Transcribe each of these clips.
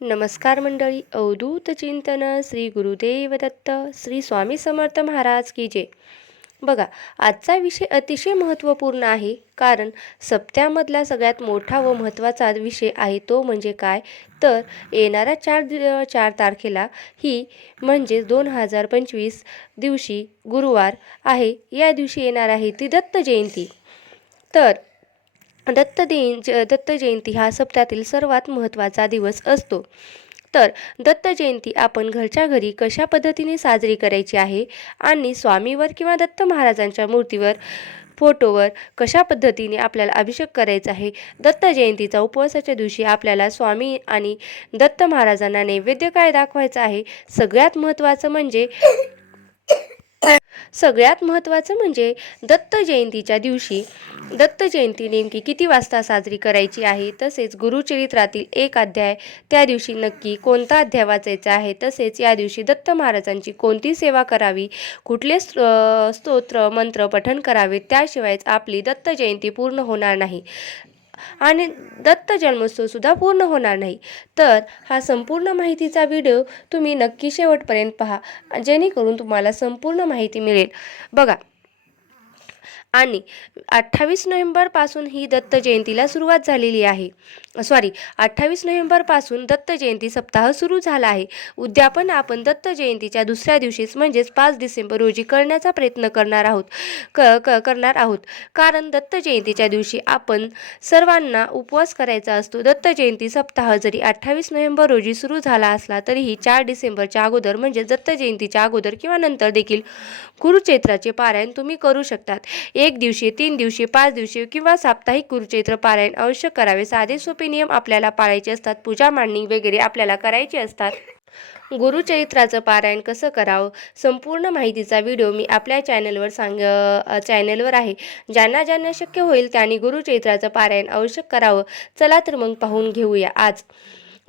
नमस्कार मंडळी. अवधूत चिंतन श्री गुरुदेव दत्त श्री स्वामी समर्थ महाराज की जय. बघा, आजचा विषय अतिशय महत्त्वपूर्ण आहे, कारण सप्त्यामधला सगळ्यात मोठा व महत्त्वाचा विषय आहे. तो म्हणजे काय, तर येणाऱ्या 4 तारखेला ही म्हणजे 2025 दिवशी गुरुवार आहे. या दिवशी येणार आहे ती दत्त जयंती. तर दत्त जयंती हा सप्ताहातील सर्वात महत्त्वाचा दिवस असतो. तर दत्त जयंती आपण घरच्या घरी कशा पद्धतीने साजरी करायची आहे आणि स्वामीवर किंवा दत्त महाराजांच्या मूर्तीवर फोटोवर कशा पद्धतीने आपल्याला अभिषेक करायचा आहे. दत्त जयंतीचा उपवासाच्या दिवशी आपल्याला स्वामी आणि दत्त महाराजांना नैवेद्य काय दाखवायचा आहे. सगळ्यात महत्त्वाचं म्हणजे दत्त जयंतीच्या दिवशी दत्त जयंती नेमकी किती वाजता साजरी करायची आहे, तसेच गुरुचरित्रातील एक अध्याय त्या दिवशी नक्की कोणता अध्याय वाचायचा आहे, तसेच या दिवशी दत्त महाराजांची कोणती सेवा करावी, कुठले स्तोत्र मंत्र पठण करावे, त्याशिवायच आपली दत्त जयंती पूर्ण होणार नाही आणि दत्त जन्मोत्सव सुद्धा पूर्ण होणार नाही. तर हा संपूर्ण माहितीचा व्हिडिओ तुम्ही नक्की शेवटपर्यंत पहा, जेणेकरून तुम्हाला संपूर्ण माहिती मिळेल. बघा, आणि 28 नोव्हेंबरपासून ही दत्त जयंतीला सुरुवात झालेली आहे. 28 नोव्हेंबरपासून दत्त जयंती सप्ताह सुरू झाला आहे. उद्यापन आपण दत्त जयंतीच्या दुसऱ्या दिवशीच म्हणजेच 5 डिसेंबर रोजी करण्याचा प्रयत्न करणार आहोत. कारण दत्त जयंतीच्या दिवशी आपण सर्वांना उपवास करायचा असतो. दत्त जयंती सप्ताह जरी 28 नोव्हेंबर रोजी सुरू झाला असला तरीही 4 डिसेंबरच्या अगोदर म्हणजे दत्त जयंतीच्या अगोदर किंवा नंतर देखील गुरुचरित्राचे पारायण तुम्ही करू शकतात. 1 दिवशी, 3 दिवशी, 5 दिवशी किंवा साप्ताहिक गुरुचरित्र पारायण अवश्य करावे. साधे सोपे नियम आपल्याला पाळायचे असतात. पूजा मांडणी वगैरे आपल्याला करायची असतात. गुरुचरित्राचं पारायण कसं करावं, संपूर्ण माहितीचा व्हिडिओ मी आपल्या चॅनलवर आहे. ज्यांना शक्य होईल त्यांनी गुरुचरित्राचं पारायण अवश्य करावं. चला तर मग पाहून घेऊया आज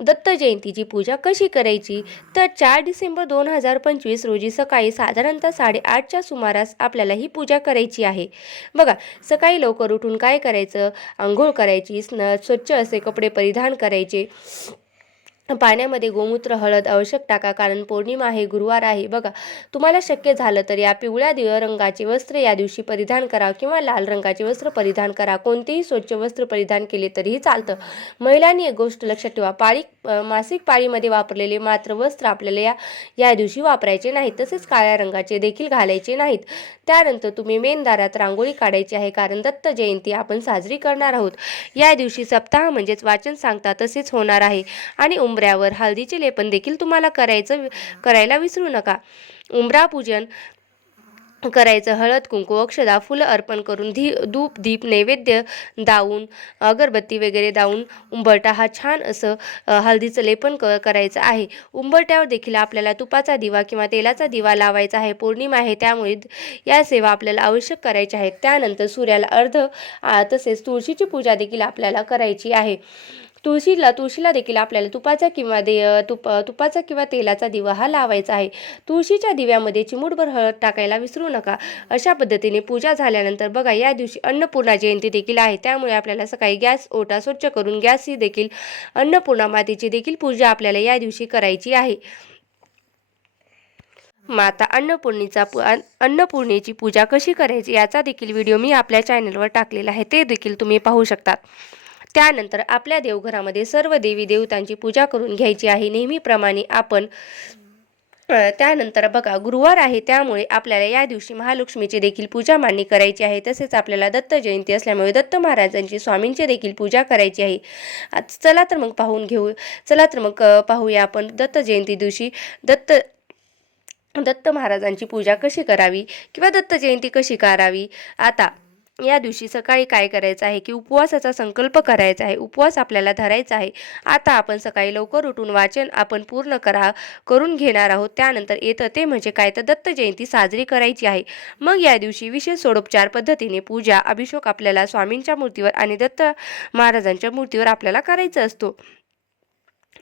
दत्त जयंतीची पूजा कशी करायची. तर 4 डिसेंबर 2025 रोजी सकाळी साधारणतः 8:30च्या सुमारास आपल्याला ही पूजा करायची आहे. बघा, सकाळी लवकर उठून काय करायचं, आंघोळ करायची, स्वच्छ असे कपडे परिधान करायचे. पाण्यामध्ये गोमूत्र हळद आवश्यक टाका, कारण पौर्णिमा आहे, गुरुवार आहे. बघा, तुम्हाला शक्य झालं तर या पिवळ्या रंगाचे वस्त्र या दिवशी परिधान करा किंवा लाल रंगाचे वस्त्र परिधान करा. कोणतेही स्वच्छ वस्त्र परिधान केले तरीही चालतं. महिलांनी एक गोष्ट लक्षात ठेवा, मासिक पाळीमध्ये वापरलेले मात्र वस्त्र आपल्याला या दिवशी वापरायचे नाहीत. तसेच काळ्या रंगाचे देखील घालायचे नाहीत. त्यानंतर तुम्ही मेन दारात रांगोळी काढायची आहे, कारण दत्त जयंती आपण साजरी करणार आहोत. या दिवशी सप्ताह म्हणजेच वाचन सांगता तसेच होणार आहे आणि उंबऱ्यावर हळदीचे लेपन देखील तुम्हाला करायला विसरू नका. उंबरा पूजन करायचं. हळद कुंकू अक्षदा फुलं अर्पण करून धूप दीप नैवेद्य दावून अगरबत्ती वगैरे दावून उंबरटा हा छान असं हळदीचं लेपन करायचं आहे. उंबरट्यावर देखील आपल्याला तुपाचा दिवा किंवा तेलाचा दिवा लावायचा आहे. पौर्णिमा आहे, त्यामुळे या सेवा आपल्याला आवश्यक करायच्या आहेत. त्यानंतर सूर्याला तसेच तुळशीची पूजा देखील आपल्याला करायची आहे. तुळशीला देखील आपल्याला तुपाचा किंवा तेलाचा दिवा हा लावायचा आहे. तुळशीच्या दिव्यामध्ये चिमूटभर हळद टाकायला विसरू नका. अशा पद्धतीने पूजा झाल्यानंतर बघा, या दिवशी अन्नपूर्णा जयंती देखील आहे, त्यामुळे आपल्याला सकाळी गॅस ओटा स्वच्छ करून गॅसची देखील अन्नपूर्णा मातेची देखील पूजा आपल्याला या दिवशी करायची आहे. माता अन्नपूर्णेची पूजा कशी करायची याचा देखील व्हिडिओ मी आपल्या चॅनलवर टाकलेला आहे, ते देखील तुम्ही पाहू शकता. त्यानंतर आपल्या देवघरामध्ये सर्व देवी देवतांची पूजा करून घ्यायची आहे नेहमीप्रमाणे आपण. त्यानंतर बघा, गुरुवार आहे, त्यामुळे आपल्याला या दिवशी महालक्ष्मीची देखील पूजा मांडणी करायची आहे. तसेच आपल्याला दत्त जयंती असल्यामुळे दत्त महाराजांची स्वामींची देखील पूजा करायची आहे. चला तर मग पाहूया आपण दत्त जयंती दिवशी दत्त महाराजांची पूजा कशी करावी किंवा दत्त जयंती कशी करावी. आता या दिवशी सकाळी काय करायचं आहे की उपवासाचा संकल्प करायचा आहे. उपवास आपल्याला धरायचा आहे. आता आपण सकाळी लवकर उठून वाचन आपण पूर्ण करून घेणार आहोत. त्यानंतर येतं ते म्हणजे काय, तर दत्त जयंती साजरी करायची आहे. मग या दिवशी विशेष सोडोपचार पद्धतीने पूजा अभिषेक आपल्याला स्वामींच्या मूर्तीवर आणि दत्त महाराजांच्या मूर्तीवर आपल्याला करायचा असतो.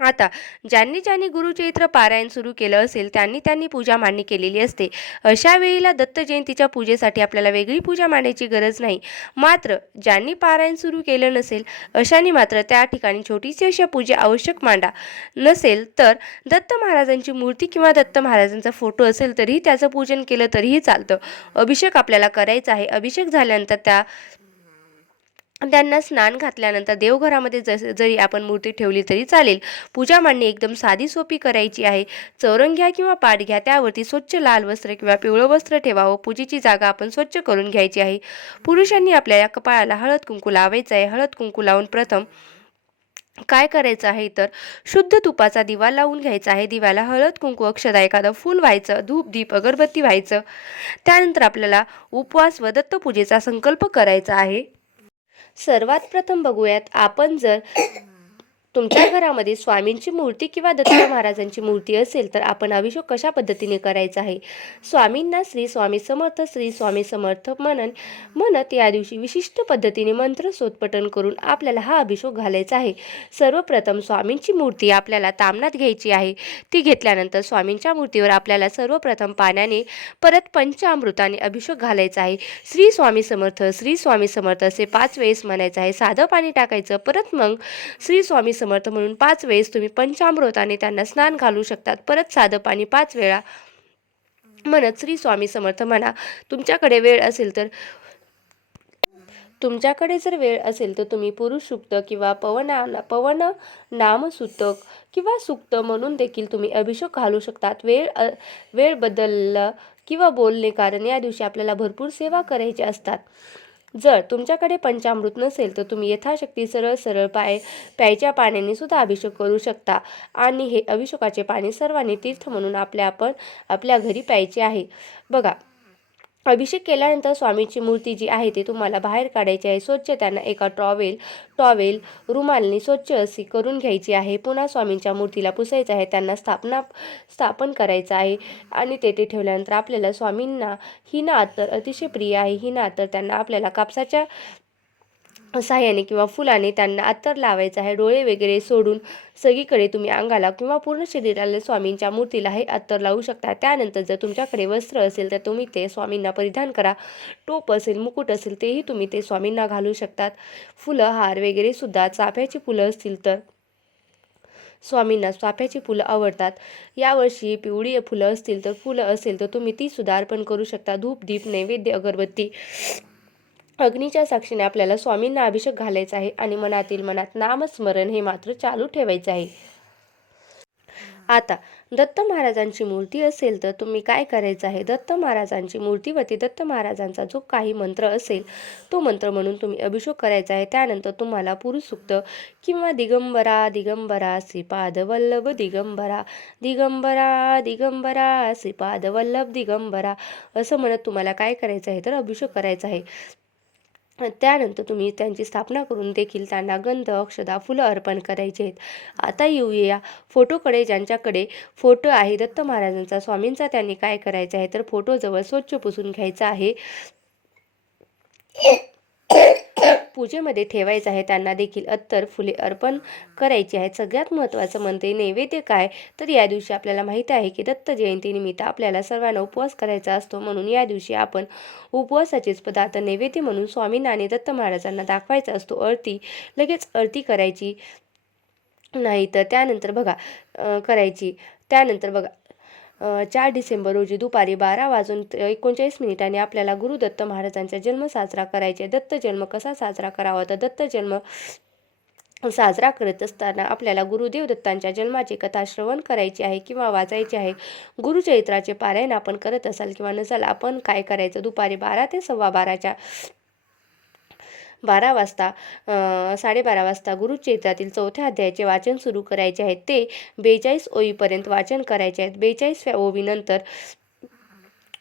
आता ज्यांनी ज्यांनी गुरुचरित्र पारायण सुरू केलं असेल त्यांनी पूजा मांडणी केलेली असते. अशा वेळेला दत्त जयंतीच्या पूजेसाठी आपल्याला वेगळी पूजा मांडायची गरज नाही. मात्र ज्यांनी पारायण सुरू केलं नसेल अशांनी मात्र त्या ठिकाणी छोटीशी अशा पूजा आवश्यक मांडा. नसेल तर दत्त महाराजांची मूर्ती किंवा दत्त महाराजांचा फोटो असेल तरीही त्याचं पूजन केलं तरीही चालतं. अभिषेक आपल्याला करायचा आहे. अभिषेक झाल्यानंतर त्यांना स्नान घातल्यानंतर देवघरामध्ये जरी आपण मूर्ती ठेवली तरी चालेल. पूजा मांडणी एकदम साधी सोपी करायची आहे. चौरंग घ्या किंवा पाट घ्या, त्यावरती स्वच्छ लाल वस्त्र किंवा पिवळं वस्त्र ठेवावं. पूजेची जागा आपण स्वच्छ करून घ्यायची आहे. पुरुषांनी आपल्या कपाळाला हळद कुंकू लावायचं आहे. हळद कुंकू लावून प्रथम काय करायचं आहे तर शुद्ध तुपाचा दिवा लावून घ्यायचा आहे. दिव्याला हळद कुंकू अक्षदा एखादं फूल व्हायचं, धूप दीप अगरबत्ती व्हायचं. त्यानंतर आपल्याला उपवास व दत्तपूजेचा संकल्प करायचा आहे. सर्वात प्रथम बघूयात, आपण जर तुमच्या घरामध्ये स्वामींची मूर्ती किंवा दत्त महाराजांची मूर्ती असेल तर आपण अभिषेक कशा पद्धतीने करायचा आहे. स्वामींना श्री स्वामी समर्थ म्हणत या दिवशी विशिष्ट पद्धतीने मंत्र सोत्पटन करून आपल्याला हा अभिषेक घालायचा आहे. सर्वप्रथम स्वामींची मूर्ती आपल्याला तामणात घ्यायची आहे. ती घेतल्यानंतर स्वामींच्या मूर्तीवर आपल्याला सर्वप्रथम पाण्याने परत पंचामृताने अभिषेक घालायचा आहे. श्री स्वामी समर्थ असे 5 वेळेस म्हणायचं आहे. साधं पाणी टाकायचं. परत मग श्री स्वामी समर्थ म्हणून 5 वेळेस तुम्ही पंचामृताने त्यांना स्नान घालू शकतात. परत साधं पाणी 5 वेळा म्हणत श्री स्वामी समर्थ म्हणा. तुमच्याकडे जर वेळ असेल तर तुम्ही पुरुष सूक्त किंवा पवन नाम सूतक किंवा सूक्त म्हणून देखील तुम्ही अभिषेक घालू शकतात. वेळ बदलला किंवा बोलणे, कारण या दिवशी आपल्याला भरपूर सेवा करायची असतात. जर तुमच्याकडे पंचामृत नसेल तर तुम्ही यथाशक्ती सरळ प्यायच्या पाण्याने सुद्धा अभिषेक करू शकता. आणि हे अभिषेकाचे पाणी सर्वांनी तीर्थ म्हणून आपल्या घरी प्यायचे आहे. बघा, अभिषेक केल्यानंतर स्वामीची मूर्ती जी आहे ती तुम्हाला बाहेर काढायची आहे. स्वच्छ त्यांना एका टॉवेल रुमालने स्वच्छ अशी करून घ्यायची आहे. पुन्हा स्वामींच्या मूर्तीला पुसायचं आहे. त्यांना स्थापन करायचं आहे. आणि तेथे ठेवल्यानंतर आपल्याला स्वामींना हिना अत्तर अतिशय प्रिय आहे. हिना अत्तर त्यांना आपल्याला कापसाच्या साह्याने किंवा फुलाने त्यांना अत्तर लावायचं आहे. डोळे वगैरे सोडून सगळीकडे तुम्ही अंगाला किंवा पूर्ण शरीराला स्वामींच्या मूर्तीला हे अत्तर लावू शकता. त्यानंतर जर तुमच्याकडे वस्त्र असेल तर तुम्ही ते स्वामींना परिधान करा. टोप असेल, मुकुट असेल तेही तुम्ही ते स्वामींना घालू शकतात. फुलं, हार वगैरे सुद्धा, चाफ्याची फुलं असतील तर स्वामींना चाफ्याची फुलं आवडतात. यावर्षी पिवळी फुलं असेल तर तुम्ही ती सुद्धा अर्पण करू शकता. धूप दीप नैवेद्य अगरबत्ती अग्नीच्या साक्षीने आपल्याला स्वामींना अभिषेक घालायचा आहे. आणि मनात नामस्मरण हे मात्र चालू ठेवायचं आहे. आता दत्त महाराजांची मूर्ती असेल तर तुम्ही काय करायचं आहे. दत्त महाराजांची मूर्तीवरती दत्त महाराजांचा जो काही मंत्र असेल तो मंत्र म्हणून तुम्ही अभिषेक करायचा आहे. त्यानंतर तुम्हाला पुरुष सूक्त किंवा दिगंबरा श्रीपाद वल्लभ दिगंबरा श्रीपाद वल्लभ दिगंबरा असं म्हणत तुम्हाला काय करायचं आहे तर अभिषेक करायचा आहे. त्यानंतर तुम्ही त्यांची स्थापना करून देखील त्यांना गंध, अक्षदा, फुलं अर्पण करायचे आहेत. आता येऊया फोटोकडे. ज्यांच्याकडे फोटो आहे दत्त महाराजांचा, स्वामींचा, त्यांनी काय करायचं आहे तर फोटोजवळ स्वच्छ पुसून घ्यायचा आहे. पूजेमध्ये ठेवायचं आहे. त्यांना देखील अत्तर, फुले अर्पण करायची आहेत. सगळ्यात महत्त्वाचं म्हणते नैवेद्य काय तर या दिवशी आपल्याला माहिती आहे की दत्त जयंतीनिमित्त आपल्याला सर्वांना उपवास करायचा असतो. म्हणून या दिवशी आपण उपवासाचेच पदार्थ नैवेद्य म्हणून स्वामींना आणि दत्त महाराजांना दाखवायचा असतो. लगेच आरती करायची नाही तर त्यानंतर बघा 4 डिसेंबर रोजी दुपारी 12:39 आपल्याला गुरुदत्त महाराजांचा जन्म साजरा करायचे. दत्त जन्म कसा साजरा करावा तर दत्त जन्म साजरा करत असताना आपल्याला गुरुदेव दत्तांच्या जन्माची कथा श्रवण करायची आहे किंवा वाचायची आहे. गुरुचरित्राचे पारायण आपण करत असाल किंवा नसाल, आपण काय करायचं, दुपारी 12 ते 12:15 12 वाजता गुरुचरित्रातील 4थ्या अध्यायाचे वाचन सुरू करायचे आहे. ते 42 ओळीपर्यंत वाचन करायचे आहेत. 42व्या ओळीनंतर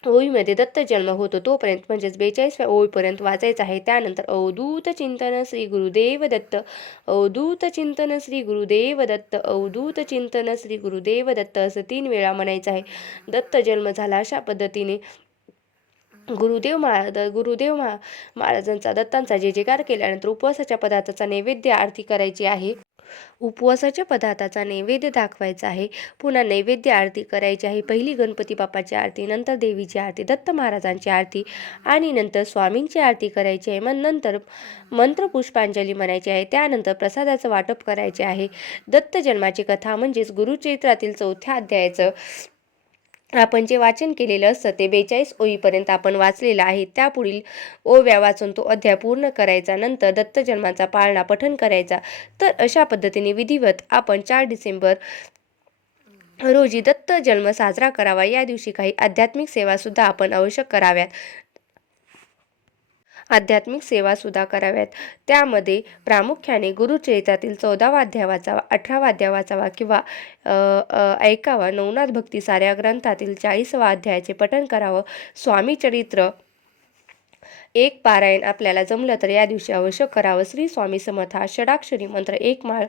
ओळीमध्ये दत्त जन्म होतो तोपर्यंत म्हणजेच 42व्या ओळीपर्यंत वाचायचं आहे. त्यानंतर अवधूत चिंतन श्री गुरुदेव दत्त, अवधूत चिंतन श्री गुरुदेव दत्त, अवधूत चिंतन श्री गुरुदेव दत्त असं 3 वेळा म्हणायचं आहे. दत्त जन्म झाला अशा पद्धतीने गुरुदेव महाराजांचा दत्तांचा जयकार केल्यानंतर उपवासाच्या पदार्थाचा नैवेद्य आरती करायची आहे. उपवासाच्या पदार्थाचा नैवेद्य दाखवायचा आहे. पुन्हा नैवेद्य आरती करायची आहे. पहिली गणपती बाप्पाची आरती, नंतर देवीची आरती, दत्त महाराजांची आरती आणि नंतर स्वामींची आरती करायची आहे. मग नंतर मंत्रपुष्पांजली म्हणायची आहे. त्यानंतर प्रसादाचं वाटप करायचे आहे. दत्त जन्माची कथा म्हणजेच गुरुचरित्रातील 4थ्या अध्यायाचं आपण जे वाचन केलेलं असतं ते 42 ओळीपर्यंत आपण वाचलेलं आहे. त्यापुढील ओव्या वाचून तो अध्याय पूर्ण करायचा. नंतर दत्त जन्माचा पाळणा पठण करायचा. तर अशा पद्धतीने विधिवत आपण 4 डिसेंबर रोजी दत्त जन्म साजरा करावा. या दिवशी काही आध्यात्मिक सेवासुद्धा आपण आवश्यक कराव्यात. त्यामध्ये प्रामुख्याने गुरुचरित्रातील 14वा अध्याय वाचावा, 18वा अध्याय वाचावा किंवा ऐकावा. नवनाथ भक्ती साऱ्या ग्रंथातील 40वा अध्यायाचे पठण करावं. स्वामी चरित्र एक पारायण आपल्याला जमलं तर या दिवशी अवश्य करावं. श्री स्वामी समर्थ हा षडाक्षरी मंत्र 1 माळ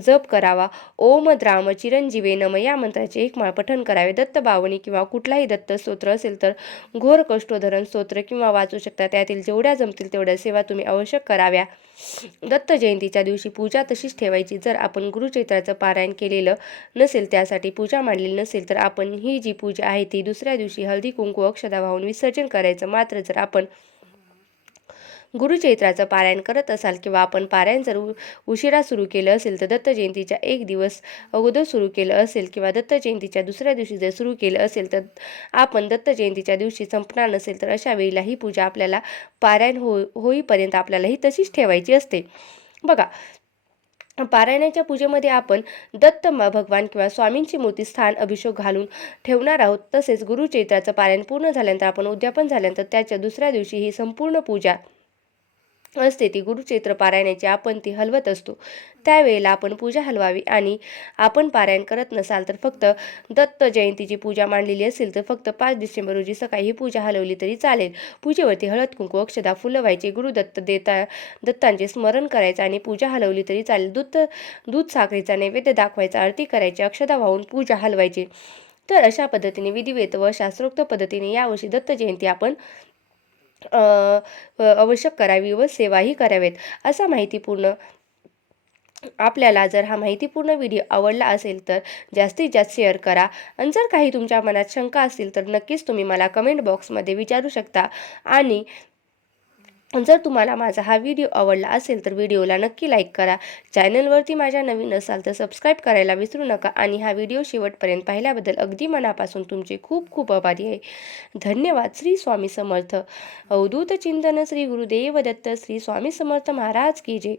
जप करावा. ओम द्राम चिरंजीवे नम या मंत्राचे 1 माळ पठण करावे. दत्त बावनी किंवा कुठलाही दत्त स्तोत्र असेल तर घोर कष्टोधरण स्तोत्र किंवा वाचू शकता. त्यातील जेवढ्या जमतील तेवढ्या सेवा तुम्ही आवश्यक कराव्या. दत्त जयंतीच्या दिवशी पूजा तशीच ठेवायची. जर आपण गुरुचरित्राचं पारायण केलेलं नसेल, त्यासाठी पूजा मांडलेली नसेल, तर आपण ही जी पूजा आहे ती दुसऱ्या दिवशी हळदी कुंकू अक्षदा वाहून विसर्जन करायचं. मात्र जर आपण गुरुचरित्राचं पारायण करत असाल किंवा आपण पारायण जर उशिरा सुरू केलं असेल, तर दत्त जयंतीच्या 1 दिवस अगोदर सुरू केलं असेल किंवा दत्त जयंतीच्या दुसऱ्या दिवशी जर सुरू केलं असेल, तर आपण दत्त जयंतीच्या दिवशी संपणार नसेल, तर अशा वेळेला ही पूजा आपल्याला पारायण होईपर्यंत आपल्याला ही तशीच ठेवायची असते. बघा, पारायणाच्या पूजेमध्ये आपण दत्त भगवान किंवा स्वामींची मूर्ती स्थान अभिषेक घालून ठेवणार आहोत. तसेच गुरुचरित्राचं पारायण पूर्ण झाल्यानंतर आपण उद्यापन झाल्यानंतर त्याच्या दुसऱ्या दिवशी ही संपूर्ण पूजा असते ती गुरुचरित्र पारायणाची आपण ती हलवत असतो. त्यावेळेला आपण पूजा हलवावी. आणि आपण पारायण करत नसाल तर फक्त दत्त जयंतीची पूजा मांडलेली असेल तर फक्त 5 डिसेंबर रोजी सकाळी ही पूजा हलवली तरी चालेल. पूजेवरती हळद कुंकू अक्षदा फुलं व्हायचे. दत्तांचे स्मरण करायचं आणि पूजा हलवली तरी चालेल. दूध साखरेचा नैवेद्य दाखवायचा, आरती करायची, अक्षदा वाहून पूजा हलवायची. तर अशा पद्धतीने विधिवत व शास्त्रोक्त पद्धतीने यावर्षी दत्त जयंती आपण आवश्यक करावी व सेवाही करावेत. असा माहितीपूर्ण आपल्याला जर हा माहितीपूर्ण व्हिडिओ आवडला असेल तर जास्तीत जास्त शेअर करा. आणि जर काही तुमच्या मनात शंका असतील तर नक्कीच तुम्ही मला कमेंट बॉक्समध्ये विचारू शकता. आणि जर तुम्हाला माझा हा व्हिडिओ आवडला असेल तर व्हिडिओला नक्की लाईक करा. चॅनलवरती माझ्या नवीन असाल तर सबस्क्राईब करायला विसरू नका. आणि हा व्हिडिओ शेवटपर्यंत पाहिल्याबद्दल अगदी मनापासून तुमचे खूप खूप आभारी आहे. धन्यवाद. श्री स्वामी समर्थ. अवधूत चिंतन श्री गुरुदेव दत्त. श्री स्वामी समर्थ महाराज की जय.